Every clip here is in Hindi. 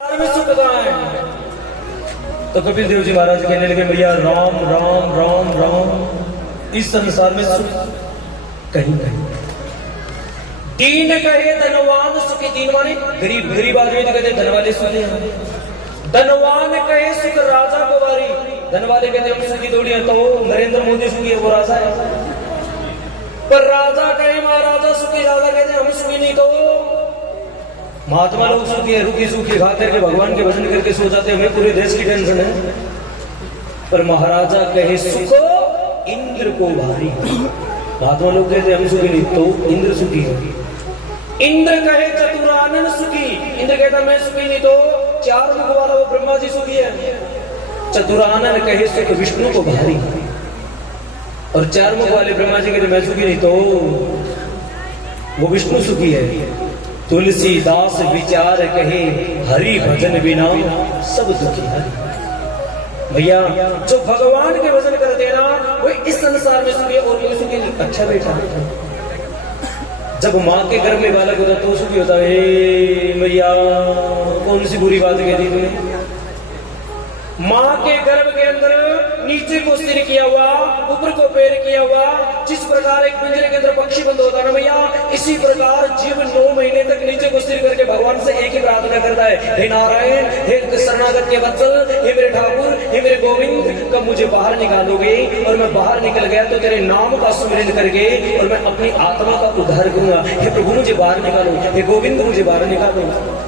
तो कपिल देव जी महाराज कहने लगे भैया राम राम राम राम, इस संसार में सुख कहीं नहीं। दीन कहे धनवान सुखी, दीन माने गरीब, गरीब आदमी तो कहते धन वाले सुखी हैं। धनवान कहे सुख राजा को वारी, धन वाले कहते हम सुखी थोड़ी है, तो नरेंद्र मोदी सुखी है, वो राजा है। पर राजा कहे महाराजा सुखी, राजा कहते हम सुखी नहीं, तो महात्मा लोग सुखी है, रुकी सुखी खा करके भगवान के भजन करके सो जाते हैं, हमें पूरे देश की टेंशन है। पर महाराजा कहे सुखो इंद्र को भारी, महात्मा लोग कहते हम सुखी नहीं, तो इंद्र सुखी है। इंद्र कहे चतुरानन सुखी, इंद्र कहता मैं सुखी नहीं, तो चार मुख वाला वो ब्रह्मा जी सुखी है। चतुरानन कहे सुख विष्णु को भारी, और चार मुख वाले ब्रह्मा जी कहते मैं सुखी नहीं, तो वो विष्णु सुखी है। तुलसीदास विचार कहे हरि भजन बिना सब दुखी हरि। भैया जो भगवान के भजन करते हैं ना, वो इस संसार में सुखी है और कोई सुखी नहीं। अच्छा बेटा, जब माँ के गर्भ में बालक होता तो सुखी होता है। भैया कौन सी बुरी बात कह दी तूने? माँ के गर्भ के अंदर नीचे को सिर किया हुआ, ऊपर को पैर किया हुआ, जिस प्रकार एक पिंजरे के अंदर पक्षी बंद होता है ना भैया, इसी प्रकार जीव 9 महीने तक नीचे को सिर करके भगवान से एक ही प्रार्थना करता है, हे नारायण, हे शरणागत के वत्सल, हे मेरे ठाकुर, हे मेरे गोविंद, कब मुझे बाहर निकालोगे? और मैं बाहर निकल गया तो तेरे नाम का सुमिरन करके और मैं अपनी आत्मा का उद्धार करूंगा। हे प्रभु मुझे बाहर निकालो, हे गोविंद मुझे बाहर निकालो।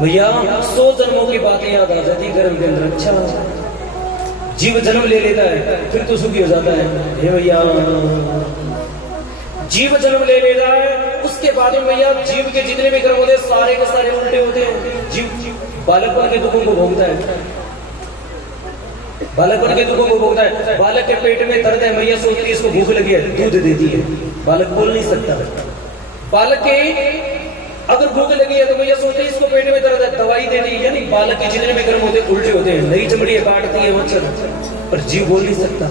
भैया 100 जन्मों की बातें याद आ जाती गर्भ के अंदर। अच्छा, जीव जन्म ले लेता है फिर तो सुखी हो जाता है। हे भैया जीव जन्म ले लेता है, उसके बाद में भैया जीव के जितने भी कर्म होते हैं सारे के सारे उल्टे होते हैं। जीव बालकपन के दुखों को भोगता है, बालकपन के दुखों को भोगता है। बालक के पेट में दर्द है, मैया सोचती है इसको भूख लगी है, दूध देती है। बालक बोल नहीं सकता। बालक के अगर भूख लगी है तो भैया सोचते इसको पेट में दर्द है, दवाई दे दी। यानी बालक के जितने भी कर्म होते हैं उल्टे होते हैं। नई चमड़ी काटती है मच्छर, पर जीव बोल नहीं सकता।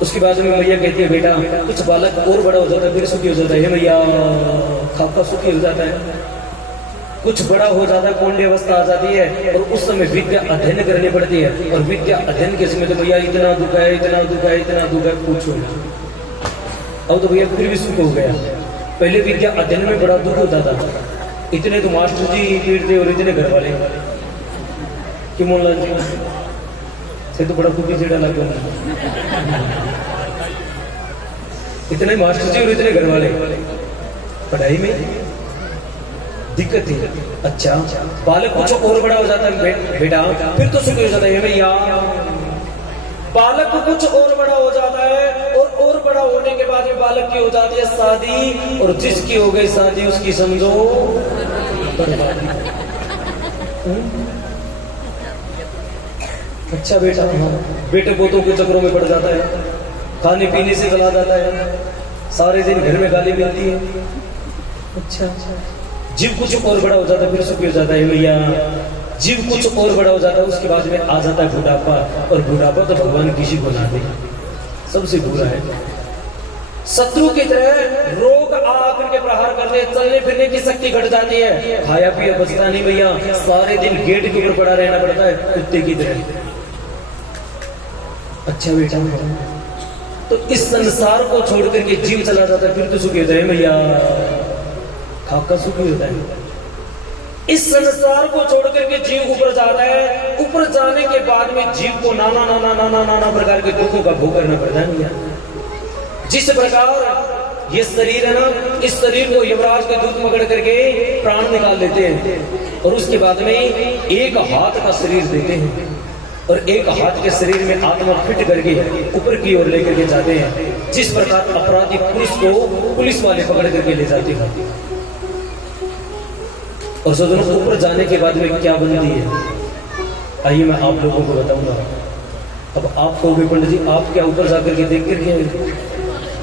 उसके बाद में भैया कहती है बेटा कुछ बालक और बड़ा हो जाता है फिर सुखी हो जाता है। भैया खाका सुखी हो जाता है। कुछ बड़ा हो जाता है, कौंडी अवस्था आ जाती है, और उस समय विद्या अध्ययन करनी पड़ती है। और विद्या अध्ययन के समय तो भैया इतना दुख है, इतना दुख है, इतना दुख है, पूछो। अब तो भैया फिर भी सुख हो गया। पहले विद्या अध्ययन में बड़ा दुख होता था, इतने तो मास्टर जी पीटते और इतने घर वाले कि मोहनलाल जी से तो बड़ा कुकी जेड़ा लगा, इतने मास्टर जी और इतने घर वाले, पढ़ाई में दिक्कत है। अच्छा, बालक कुछ और बड़ा हो जाता है बेटा फिर तो सुखी हो जाता है। भैया बालक कुछ और बड़ा हो जाता है, और बड़ा होने के बाद में बालक की हो जाती है शादी, और जिसकी हो गई शादी उसकी समझो बर्बादी। अच्छा बेटा, बेटे पोतों के चक्रों में पड़ जाता है, खाने पीने से चला जाता है, सारे दिन घर में गाली मिलती है। अच्छा, जीव कुछ और बड़ा हो जाता है फिर सुखी हो जाता है। भैया जीव कुछ और बड़ा हो जाता है, उसके बाद में आ जाता है बुढ़ापा, और बुढ़ापा तो भगवान किसी को ना दे, सबसे बुरा है। शत्रु की तरह रोग आकर के प्रहार करते हैं, चलने फिरने की शक्ति घट जाती है, खाया पिया बचता नहीं भैया, सारे दिन गेट के ऊपर पड़ा रहना पड़ता है कुत्ते की तरह। अच्छा बेटा, तो इस संसार को छोड़ करके जीव चला जाता है फिर तो सुखी होता है। भैया खाका सुखी होता है। इस संसार को छोड़ करके जीव ऊपर जाता है, ऊपर जाने के बाद में जीव को नाना नाना नाना नाना प्रकार के दुखों का भोग करना पड़ता है। जिस प्रकार ये शरीर है ना, इस शरीर को यमराज के दूत पकड़ करके प्राण निकाल लेते हैं, और उसके बाद में एक हाथ का शरीर देते हैं, और एक हाथ के शरीर में आत्मा फिट करके ऊपर की ओर लेकर के जाते हैं। जिस प्रकार अपराधी पुरुष को पुलिस वाले पकड़ करके ले जाते हैं, और सदनों ऊपर जाने के बाद में क्या बनती है आइए मैं आप लोगों को बताऊंगा। अब आप कहोगे पंडित जी आप क्या ऊपर जाकर के देख करके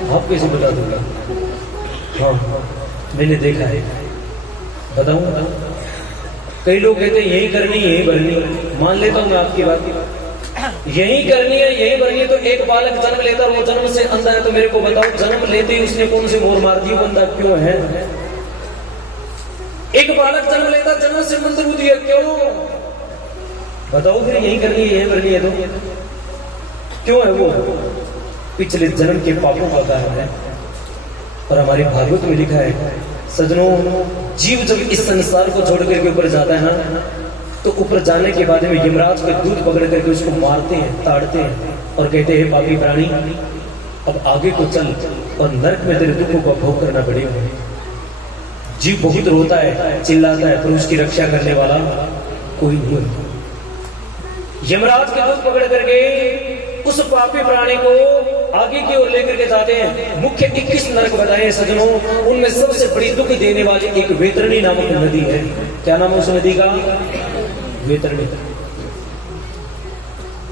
आप कैसे बता दूंगा? हाँ मैंने देखा है, बताऊंगा। कई लोग कहते हैं यही करनी यही भरनी, मान लेता हूं मैं आपकी बात, यही करनी है यही भरनी है। तो एक बालक जन्म लेता है, वो जन्म से अंधा है, तो मेरे को बताओ जन्म लेते ही उसने कौन सी मोर मार दी? बंदा क्यों है? एक बालक जन्म लेता, जन्म से मंत्रबुद्धि है, क्यों? बताओ फिर, यही करनी है, करनी है तो क्यों है? वो पिछले जन्म के पापों का कारण है। और हमारी भागवत में लिखा है सजनों, जीव जब इस संसार को छोड़ करके ऊपर जाता है ना, तो ऊपर जाने के बाद में यमराज के दूध पकड़ करके उसको मारते हैं, ताड़ते हैं और कहते हैं पापी प्राणी, अब आगे को चल और नरक में तेरे दुखों का भोग करना पड़ेगा। जीव बहुत रोता है, चिल्लाता है, पर उसकी रक्षा करने वाला कोई नहीं होता। यमराज के दूध पकड़ करके उस पापी प्राणी को आगे की ओर लेकर के जाते हैं। मुख्य 21 नरक बताए सजनों, उनमें सबसे बड़ी दुख देने वाली एक वैतरणी नामक नदी है। क्या नाम है उस नदी का? वैतरणी।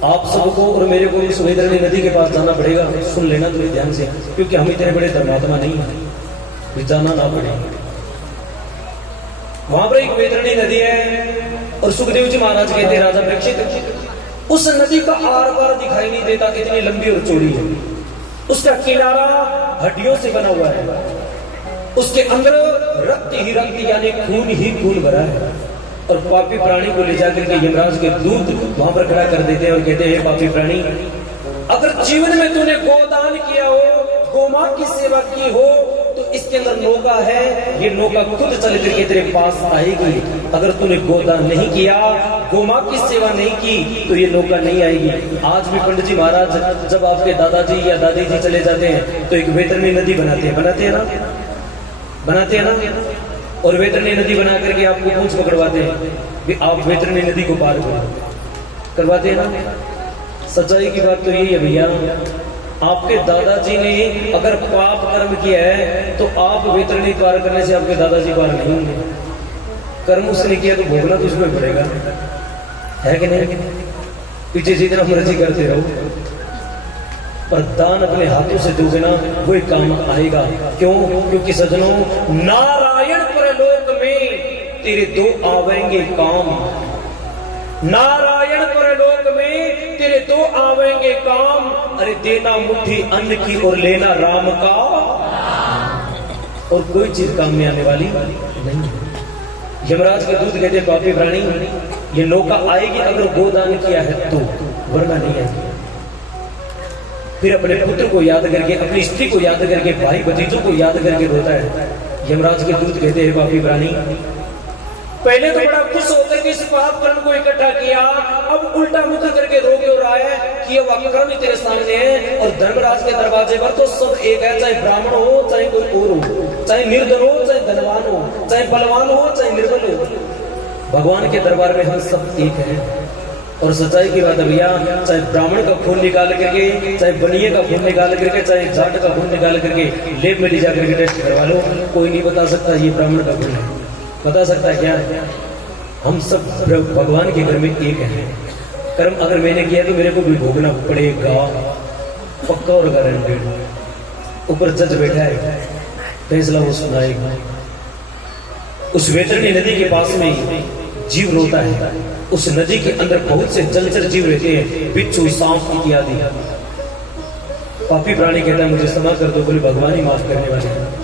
आप सबको और मेरे को इस वैतरणी नदी के पास जाना पड़ेगा। सुन लेना थोड़ी ध्यान से, क्योंकि हम इतने बड़े धर्मात्मा नहीं है, जाना ना पड़ेगा। वहां पर एक वैतरणी नदी है और सुखदेव जी महाराज कहते, राजा परीक्षित, उस नदी का आर पार दिखाई नहीं देता, इतनी लंबी और चौड़ी है। उसका किनारा हड्डियों से बना हुआ है, उसके अंदर रक्त ही रक्त यानी खून ही खून भरा है। और पापी प्राणी को ले जाकर के यमराज के दूत वहां पर खड़ा कर देते हैं और कहते हैं, पापी प्राणी, अगर जीवन में तूने गोदान किया हो, गोमां की सेवा की हो, तो इसके अंदर नौका है, ये नौका खुद चल करके तेरे पास आएगी। अगर तूने गोदान नहीं किया, गोमां की सेवा नहीं की, तो ये नौका नहीं आएगी। आज भी पंडित जी महाराज जब आपके दादाजी या दादी जी चले जाते हैं तो एक वैतरणी नदी बनाते हैं ना, बनाते हैं ना, और वैतरणी नदी बना करके आपको पूंछ पकड़वाते हैं कि आप वैतरणी नदी को पार करवाते हैं ना। सच्चाई की बात तो यही है भैया, आपके दादाजी ने अगर पाप कर्म किया है तो आप वैतरणी पार करने से आपके दादाजी पार नहीं होंगे। कर्म उसने किया तो भोगना तो उसमें पड़ेगा, है कि नहीं? पीछे जितना मर्जी करते रहो, पर दान अपने हाथों से दोगे ना, वही काम आएगा। क्यों? क्योंकि सजनों, नारायण परलोक में तेरे दो आवेंगे काम, नारायण परलोक में तेरे दो आवेंगे काम। अरे देना मुट्ठी अन्न की और लेना राम का, और कोई चीज काम में आने वाली नहीं। यमराज के दूत कहते, पापी प्राणी, ये नौका आएगी अगर गोदान किया है तो, वरना नहीं आएगी। फिर अपने पुत्र को याद करके, अपनी स्त्री को याद करके, भाई भतीजों को याद करके रोता है। यमराज के दूत कहते हैं, पापी प्राणी, पहले तो बड़ा खुश होकर के इस पाप कर्म को इकट्ठा किया, अब उल्टा मुख करके रो क्यों रहा है कि अब कर्म ही तेरे सामने है। और धर्मराज के दरवाजे पर तो सब एक है, चाहे ब्राह्मण हो, चाहे कोई और हो, चाहे निर्धन हो, चाहे धनवान हो, चाहे बलवान हो, चाहे निर्बल हो, भगवान के दरबार में हम सब एक हैं। और सच्चाई की बात है भैया, चाहे ब्राह्मण का खून निकाल करके, चाहे बनिए का खून निकाल करके, चाहे जाट का खून निकाल करके लेब में ले जाकर के टेस्ट करवा लो, कोई नहीं बता सकता ये ब्राह्मण का खून है। बता सकता है क्या? हम सब भगवान के घर में एक हैं। कर्म अगर मैंने किया तो मेरे को भी भोगना पड़ेगा, पक्का और गारंटेड। ऊपर जज बैठा है, फैसला वो सुनाएगा। उस वैतरणी नदी के पास में ही जीव रोता है। उस नदी के अंदर बहुत से जलचर जीव रहते हैं, बिच्छू, सांप इत्यादि। पापी प्राणी कहता है, मुझे क्षमा कर दो, बोले भगवान ही माफ करने वाले हैं।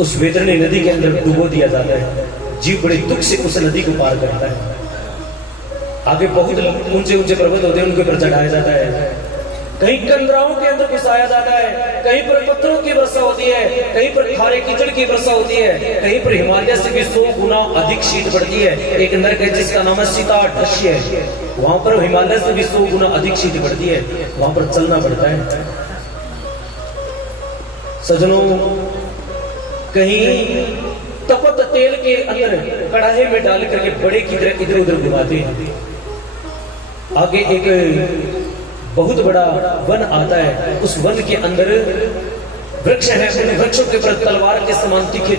उस वैतरणी नदी के अंदर डुबो दिया जाता है। जीव बड़े दुख से उस नदी को पार करता है। आगे बहुत ऊंचे ऊंचे पर्वत होते हैं, उनके ऊपर चढ़ाया जाता है। कहीं कंदराओं के अंदर घुसाया जाता है, कहीं पर पत्थरों की वर्षा होती है, कहीं पर खारे कीचड़ की वर्षा होती है, कहीं पर हिमालय से भी 100 गुना अधिक शीत पड़ती है। एक नरक है जिसका नाम है सीताढ्य, वहां पर हिमालय से भी 100 गुना अधिक शीत पड़ती है, वहां पर चलना पड़ता है। सजनों, कहीं तपत तेल के अंदर कढ़ाई में डाल करके बड़े की तरह इधर उधर घुमाते हैं। आगे एक बहुत बड़ा वन आता है, उस वन के अंदर वृक्ष है, उन वृक्षों के ऊपर तलवार के समान तीखे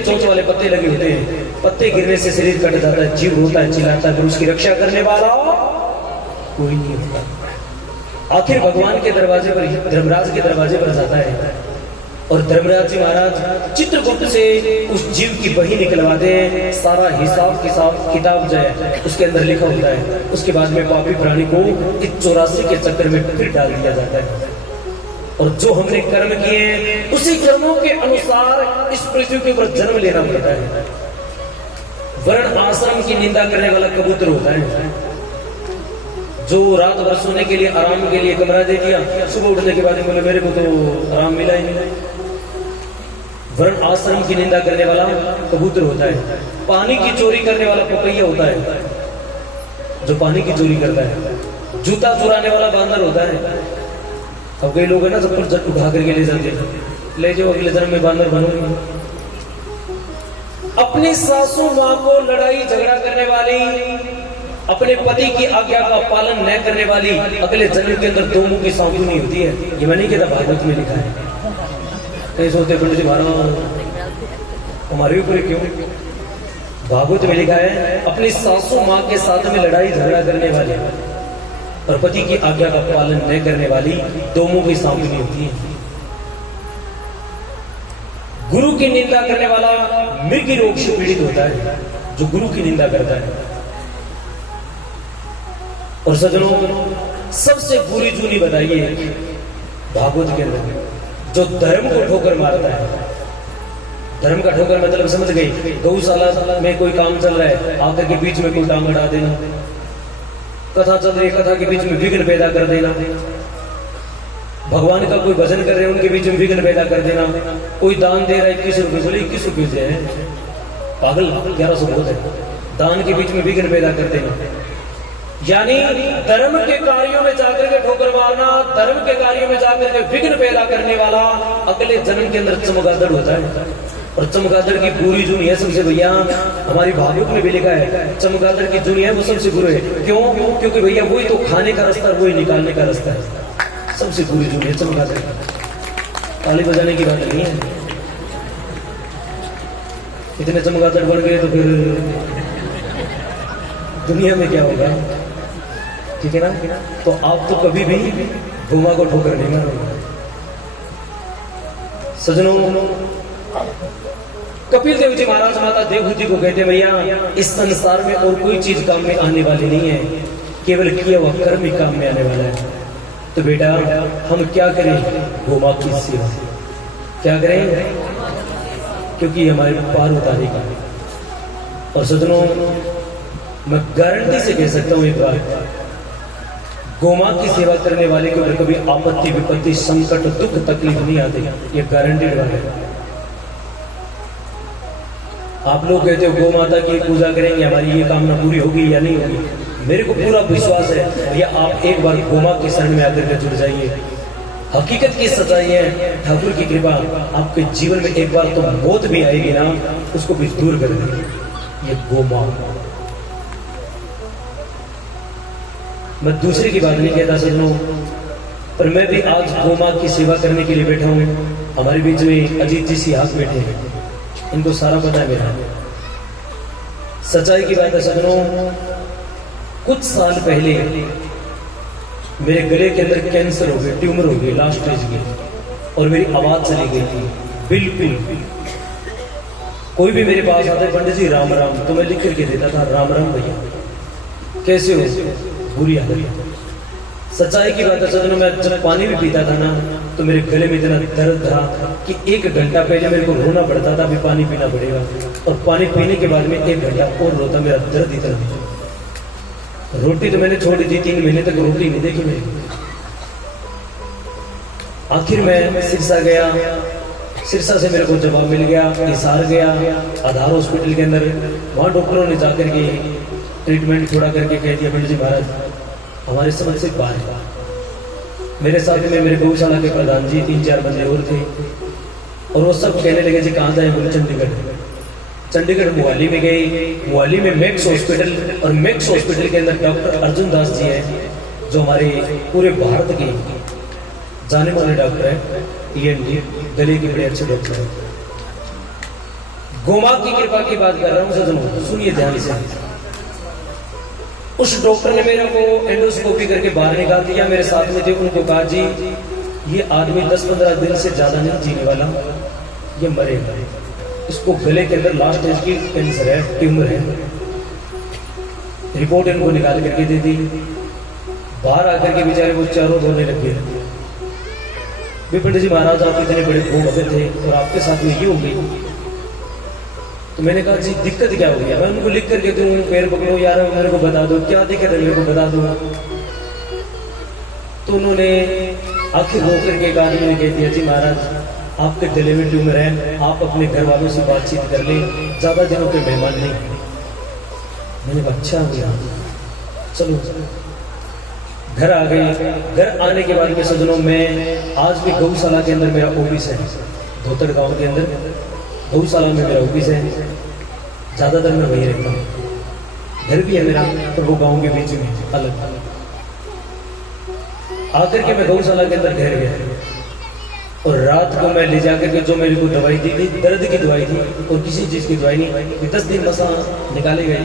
चोंच वाले पत्ते लगे होते हैं। पत्ते गिरने से शरीर कट जाता है, जीव रोता है, चिल्लाता है, पर उसकी रक्षा करने वाला कोई नहीं होता। आखिर भगवान के दरवाजे पर, धर्मराज के दरवाजे पर जाता है और धर्मराज जी महाराज चित्रगुप्त से उस जीव की बही निकलवाते हैं। सारा हिसाब किताब जो है उसके अंदर लिखा होता है। उसके बाद में पापी प्राणी को इस 84 के चक्कर में फिर डाल दिया जाता है। और जो हमने कर्म किए हैं उसी कर्मों के अनुसार इस पृथ्वी के ऊपर जन्म लेना पड़ता है। वर्ण आश्रम की निंदा करने वाला कबूतर होता है, जो रात भर सोने के लिए आराम के लिए कमरा दे दिया, सुबह उठने के बाद बोले मेरे को तो आराम मिला ही नहीं। वर्ण आश्रम की निंदा करने वाला कबूतर होता है। पानी की चोरी करने वाला पपैया होता है, जो पानी की चोरी करता है। जूता चुराने वाला बांदर होता है। अब कई लोग है ना सब कुछ उठा करके ले जाते हैं, ले जाओ अगले जन्म में बांदर बनोगे। अपनी सासू माँ को लड़ाई झगड़ा करने वाली, अपने पति की आज्ञा का पालन न करने वाली अगले जन्म के अंदर दो मुंह की सांपुनी होती है। ये मैंने कहता, भागवत में लिखा है। कहीं सोचते पंडित जी महाराज हमारे ऊपर क्यों? भागवत में लिखा है अपनी सासू माँ के साथ में लड़ाई झगड़ा करने वाले और पति की आज्ञा का पालन न करने वाली दो मुंह की सांपुनी होती है। गुरु की निंदा करने वाला मृग रोग से पीड़ित होता है, जो गुरु की निंदा करता है। और सज्जनों, सबसे बुरी जूनी बताइए भागवत के अंदर, जो धर्म को ठोकर मारता है। धर्म का ठोकर मतलब समझ गई, गौशाला में कोई काम चल रहा है, आकर के बीच में कोई टांग अड़ा देना, कथा चल रही है, कथा के बीच में विघ्न पैदा कर देना, भगवान का कोई भजन कर रहे हैं उनके बीच में विघ्न पैदा कर देना, कोई दान दे रहा है 21 रुपए, बोले 21 रुपए से है पागल, 1100 बहुत है, दान के बीच में विघ्न पैदा कर देना। यानी धर्म के कार्यों में जाकर के ठोकर मारना, धर्म के कार्यों में जाकर के विघ्न पैदा करने वाला अगले जन्म के अंदर चमगादड़ होता है। और चमगादड़ की बुरी जूनी है सबसे, भैया हमारी भागवत में भी लिखा है चमगादड़ की जूनी है वो सबसे बुरी है। क्यों? क्योंकि भैया वही तो खाने का रास्ता, वही निकालने का रास्ता है। सबसे बुरी जूनी है चमगादड़। ताली बजाने की बात नहीं है। इतने चमगादड़ बन गए तो फिर दुनिया में क्या होगा? ठीक है ना? तो आप तो कभी भी घुमा को ठोकर नहीं मारोगे। सजनों, कपिल देव जी महाराज माता देवहूति को कहते भैया इस संसार में और कोई चीज काम में आने वाली नहीं है, केवल किया हुआ कर्म ही काम में आने वाला है। तो बेटा हम क्या करें? गोमां की सेवा। क्या करें? क्योंकि हमारे पार उतारे का। और सजनों, मैं गारंटी से कह सकता हूं एक बात, गोमां की सेवा करने वाले के ऊपर कभी आपत्ति विपत्ति संकट दुख तकलीफ नहीं आती। ये गारंटेड बात है। आप लोग कहते हो गौ माता की पूजा करेंगे हमारी ये कामना पूरी होगी या नहीं होगी? मेरे को पूरा विश्वास है भैया, आप एक बार गोमां के शरण में आकर के जुड़ जाइए। हकीकत की सच्चाई है, ठाकुर की कृपा आपके जीवन में एक बार तो मौत भी आएगी ना, उसको भी दूर कर देगी ये गोमां। मैं दूसरे की बात नहीं कहता सजनों, पर मैं भी आज गोमां की सेवा करने के लिए बैठा हूँ। हमारे बीच में अजीत जी सिहाग बैठे हैं, इनको सारा पता है मेरा। सच्चाई की बात है सजनों, कुछ साल पहले मेरे गले के अंदर कैंसर हो गया, ट्यूमर हो गई लास्ट स्टेज की, और मेरी आवाज चली गई थी बिल्कुल। कोई भी मेरे पास आता है पंडित जी राम राम, तो मैं लिख करके देता था राम राम भैया कैसे हो, बुरी हालत। सच्चाई की बात है सजनों, मैं जब पानी भी पीता था ना तो मेरे गले में इतना दर्द था कि 1 घंटा पहले मेरे को रोना पड़ता था, अभी पानी पीना पड़ेगा, और पानी पीने के बाद में 1 घंटा और रोता, मेरा दर्द इतना। रोटी तो मैंने छोड़ दी, 3 महीने तक रोटी नहीं देखी मेरी। आखिर मैं सिरसा गया, सिरसा से मेरे को जवाब मिल गया, हिसार गया आधार हॉस्पिटल के अंदर। वहां डॉक्टरों ने जाकर के ट्रीटमेंट थोड़ा करके कह दिया पंडित जी महाराज हमारे समझ से बाहर है। मेरे साथ में मेरे गौशाला के प्रधान जी 3-4 बंदे और थे, और वो सब कहने लगे जी कहाँ जाए, बोले चंडीगढ़। चंडीगढ़ मोहाली में गए, मोहाली में मैक्स हॉस्पिटल, और मैक्स हॉस्पिटल के अंदर डॉक्टर अर्जुन दास जी हैं जो हमारे पूरे भारत के जाने वाले डॉक्टर है, ENT गले के बड़े अच्छे डॉक्टर है। गोमां की कृपा की बात कर रहा हूं सजनों, सुनिए ध्यान से। उस डॉक्टर ने मेरे को एंडोस्कोपी करके बाहर निकाल दिया। मेरे साथ में थे, उनको कहा जी ये आदमी 10-15 दिन से ज्यादा नहीं जीने वाला, ये मरेगा, इसको गले के अंदर लास्ट स्टेज की कैंसर है, ट्यूमर है। रिपोर्ट इनको निकाल करके दे दी। बाहर आकर के बेचारे वो चारों धोने लग गए। पंडित जी महाराज आप इतने बड़े गो भगत थे और आपके साथ में ये हो गई। तो मैंने कहा जी दिक्कत क्या हो गया, मैं उनको लिख करके दूँ, पैर पकड़ो यार मेरे को बता दो क्या दिक्कत है, मेरे को बता दो। तो उन्होंने आखिर रो करके एक आदमी ने कह दिया जी महाराज आपके गले में ट्यूमर है, आप अपने घर वालों से बातचीत कर लें, ज्यादा दिनों के मेहमान नहीं। मैंने कहा अच्छा गया, चलो घर आ गए। घर आने के बाद में सजनों में आज भी गौशाला के अंदर मेरा ऑफिस है, धोतर गांव के अंदर गौशाला में मेरा ऑफिस है, ज्यादातर मैं वहीं रहता हूँ। घर भी है मेरा पर वो गांव के बीच में अलग। आकर के मैं गौशाला के अंदर ठहर गया और रात को मैं ले जाकर के जो मेरे को दवाई दी थी, दर्द की दवाई थी और किसी चीज की दवाई नहीं, 10 दिन बसा निकाले गए।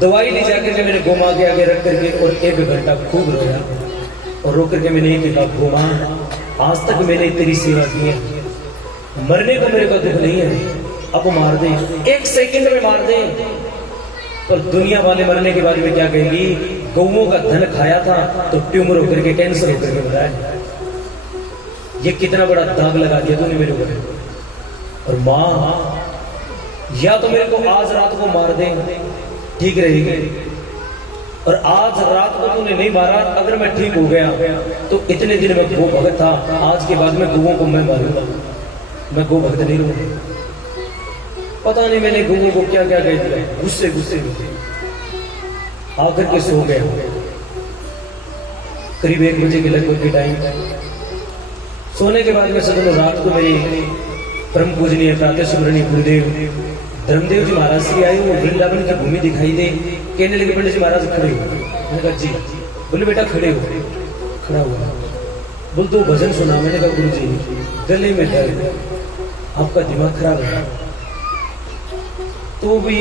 दवाई ले जाकर के मैंने गोमा के आगे रख करके और 1 घंटा खूब रोया और रो करके मैंने ये कहा गोमा आज तक मैंने तेरी सेवा की है, मरने को मेरे को दुख नहीं है, अब मार दे, 1 सेकंड में मार दे। पर दुनिया वाले मरने के बारे में क्या कहेगी, गौओं का धन खाया था तो ट्यूमर होकर के कैंसर होकर के बताया। ये कितना बड़ा दाग लगा दिया तूने मेरे ऊपर। और माँ या तो मेरे को आज रात को मार दे ठीक रहेगी, और आज रात को तूने नहीं मारा, अगर मैं ठीक हो गया तो इतने दिन में गो भगत था, आज के बाद में गौओं को मैं मारूंगा, मैं गो भगत नहीं रहूंगा। पता नहीं मैंने गौओं को क्या क्या कह दिया, गुस्से गुस्से आकर के सो गया। करीब 1 बजे के लगभग के टाइम सोने के बाद में सदनों रात को मेरी परम पूजनीय प्रातः सुब्रणी गुरुदेव धर्मदेव जी महाराज श्री आए, वो वृंदावन की भूमि दिखाई दे, कहने लगे पंडित जी महाराज खड़े हो। मैंने कहा जी, बोले बेटा खड़े हो। खड़ा हुआ, बोल तो भजन सुना। मैंने कहा गुरु जी गले में दर्द, आपका दिमाग खराब है। तो भी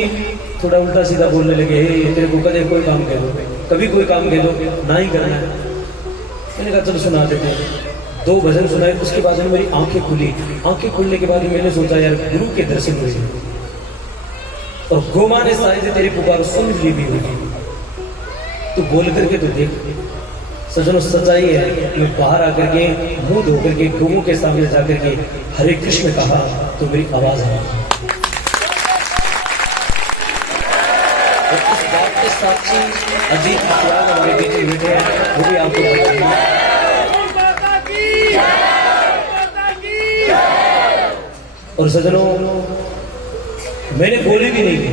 थोड़ा उल्टा सीधा बोलने लगे, तेरे को कभी कोई काम कह दो, कभी कोई काम कह दो, ना ही करना है। मैंने कहा चलो सुना देते हैं। 2 भजन सुनाए, उसके बाद में मेरी आंखें खुली। आंखें खुलने के बाद मैंने सोचा यार गुरु के दर्शन हुए और गोमा ने शायद तेरी पुकार सुन ली भी होगी, तो बोल करके तो देख। सजनों सच्चाई है, मैं बाहर आकर के मुंह धो करके गौओं के सामने जाकर के हरे कृष्ण कहा तो मेरी आवाज आई। इस बात के साक्षी अजीत त्याग हमारे बीच में बैठे हैं, वो भी आपको बताएंगे। और सजनों मैंने बोली भी नहीं थी।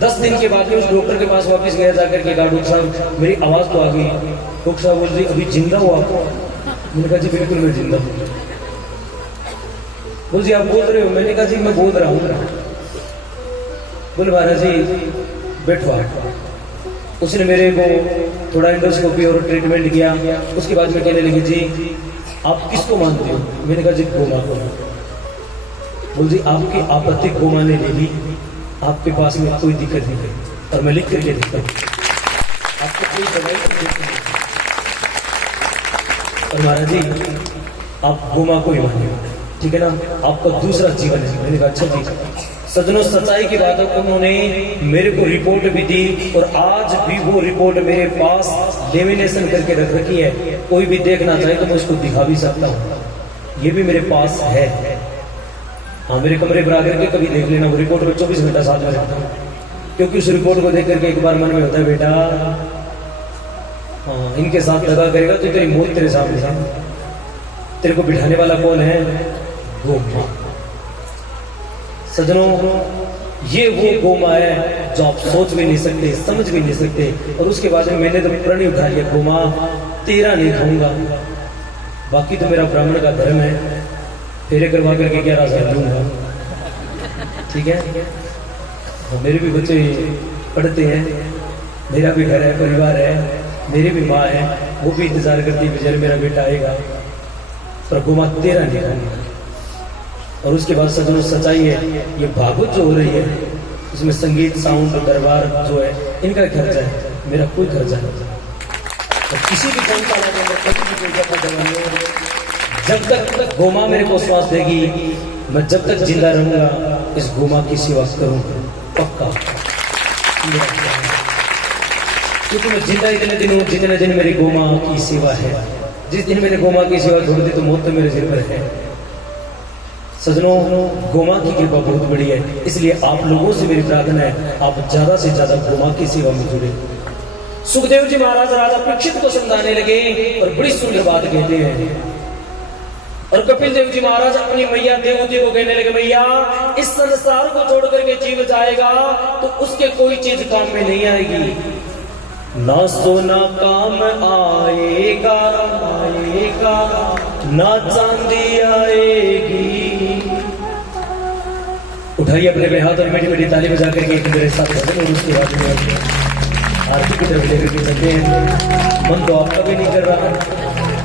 10 दिन के बाद में उस डॉक्टर के पास वापस गया जाकर के, डॉक्टर साहब मेरी आवाज तो आ गई। डॉक्टर साहब बोल रही अभी जिंदा हो आप? मैंने कहा जी बिल्कुल मैं जिंदा हूँ। बोल जी आप बोल रहे हो? मैंने कहा जी मैं बोल रहा हूँ। बोले महाराज जी बैठो आप। उसने मेरे को थोड़ा एंडोस्कोपी और ट्रीटमेंट किया। उसके बाद में कहने लगी जी आप किसको मानते हो? मैंने कहा जी गोमा को। बोल जी आपकी आपत्ति गोमा ने ले ली, आपके पास में कोई दिक्कत नहीं है, और मैं लिख करके देता हूँ आपको कोई दवाई नहीं। और महाराज जी आप गोमा को ही मानिए, ठीक है ना, आपका दूसरा जीवन है। मैंने कहा अच्छा जी। सजनों सच्चाई की बात है, उन्होंने मेरे को रिपोर्ट भी दी और आज भी वो रिपोर्ट मेरे पास लेमिनेशन करके रख रखी है। कोई भी देखना चाहे तो मैं उसको दिखा भी सकता हूँ, ये भी मेरे पास है। हाँ मेरे कमरे पर आकर के कभी देख लेना, वो रिपोर्ट में 24 घंटा साथ में रखता हूँ, क्योंकि उस रिपोर्ट को देख करके एक बार मन में होता है बेटा हाँ इनके साथ लगा करेगा तो तेरी मौत तेरे सामने है। तेरे को बिठाने वाला कौन है? गोमा। सजनों ये वो गोमा है जो आप सोच भी नहीं सकते, समझ भी नहीं सकते। और उसके बाद में मैंने तो प्रण उठा लिया, गोमा तेरा नहीं खाऊंगा, बाकी तो मेरा ब्राह्मण का धर्म है, तेरे करवा करके 11,000 लूंगा, ठीक है। मेरे भी बच्चे पढ़ते हैं, मेरा भी घर है, परिवार है, मेरी भी माँ है, वो भी इंतजार करती है बेचारे मेरा बेटा आएगा, पर गोमा तेरा नहीं खाऊंगा। और उसके बाद सजनों सच्चाई है, ये भागवत जो हो रही है उसमें संगीत साउंड दरबार जो है इनका खर्चा है, मेरा कोई खर्चा नहीं। और किसी भी गौशाला के अंदर कभी भी कोई खर्चा नहीं है। जब तक गोमा मेरे को श्वास देगी, मैं जब तक जिंदा रहूंगा इस गोमा की सेवा करूंगा पक्का। क्योंकि मैं जिंदा इतने दिन हूं जितने दिन मेरी गोमा की सेवा है। जिस दिन मैंने गोमा की सेवा छोड़ दी तो मौत तो मेरे सिर पर है। सजनों, गोमा की कृपा बहुत बड़ी है, इसलिए आप लोगों से मेरी प्रार्थना है आप ज्यादा से ज्यादा गोमा की सेवा में जुड़े। सुखदेव जी महाराज राजा परीक्षित को समझाने लगे और बड़ी सुंदर बात कहते हैं। और कपिल देव जी महाराज अपनी मैया देवती को कहने लगे, मैया इस संसार को छोड़ करके जीव जाएगा तो उसके कोई चीज काम में नहीं आएगी, ना सोना काम आएगा आएगा, ना चांदी आएगी। उठाइए अपने में हाथ और मीठी मीठी ताली बजा करके एक मेरे साथ भजन और उसके बाद आरती की तरफ लेकर के चलते हैं। मन तो आपका भी नहीं कर रहा।